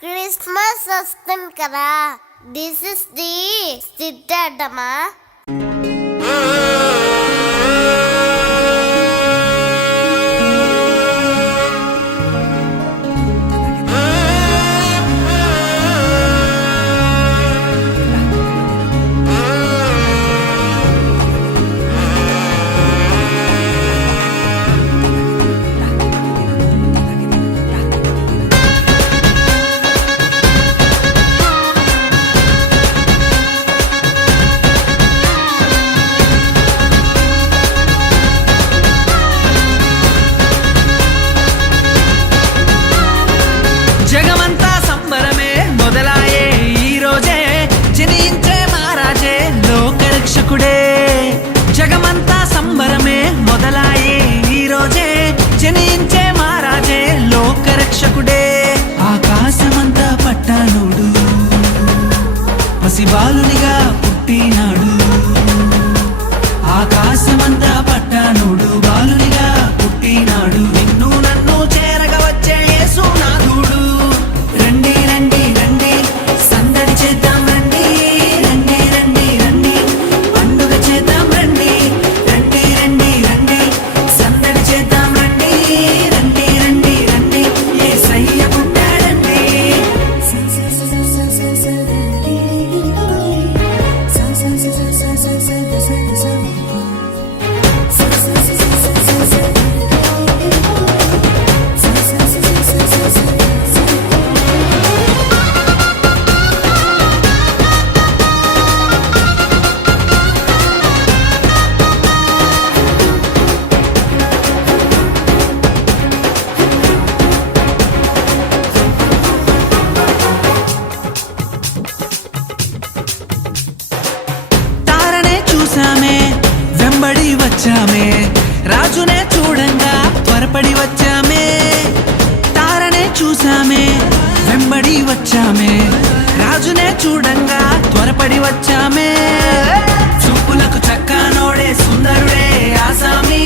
Christmas వస్తుంది కదా, this is the సిద్ధార్థమా. జగమంతా సంబరమే మొదలాయే ఈ రోజే, జనించే మహారాజే లోకరక్షకుడే. జగమంతా సంబరమే మొదలాయే ఈ రోజే, జనించే మహారాజే లోకరక్షకుడే. ఆకాశమంతా పట్టానుడు పసిబాలునిగా పుట్టినాడు. ఆకాశమంతా పట్టానుడు బాలునిగా పుట్టినాడు. నిన్ను నన్ను చేరగా వచ్చే యేసునాథుడు. రండి రండి రండి సందడి చేద్దాం రండి, రండి రండి రండి పండుగ చేద్దాం రండి, రండి రండి రండి సందడి చేద్దాం రండి, రండి రండి రండి యేసయ్య పుట్టాడండి. వెంబడి వచ్చామే రాజునే చూడంగా త్వరపడి వచ్చామే. తారనే చూసామే వెంబడి వచ్చామే, రాజునే చూడంగా త్వరపడి వచ్చామే. చూపులకు చక్కనోడే సుందరుడే ఆసామి,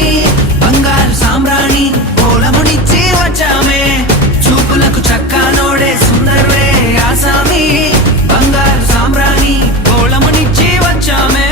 బంగారు సామ్రాణి కోలమునిచ్చి వచ్చామే. చూపులకు చక్కనోడే సుందరుడే ఆసామి, బంగారు సామ్రాణి కోలమునిచ్చి వచ్చామే.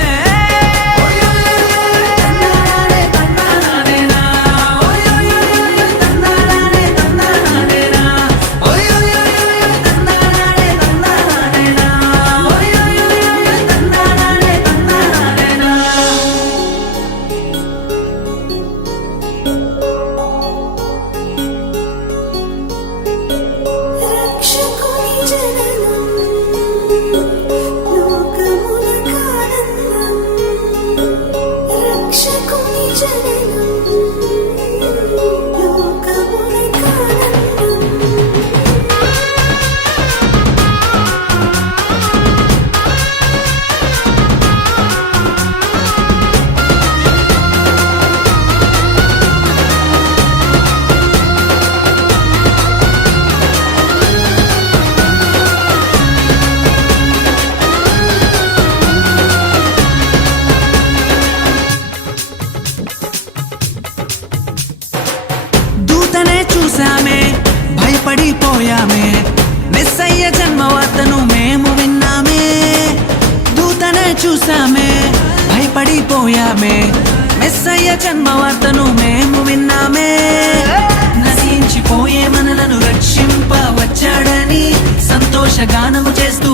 చూసామే భయపడిపోయామే, మెస్సయ్య జన్మవార్తను మేము విన్నామే. దూతనే చూసామే భయపడిపోయామే, మెస్సయ్య జన్మవార్తను మేము విన్నామే. నశించిపోయే మనలను రక్షింప వచ్చాడని సంతోషగానము చేస్తూ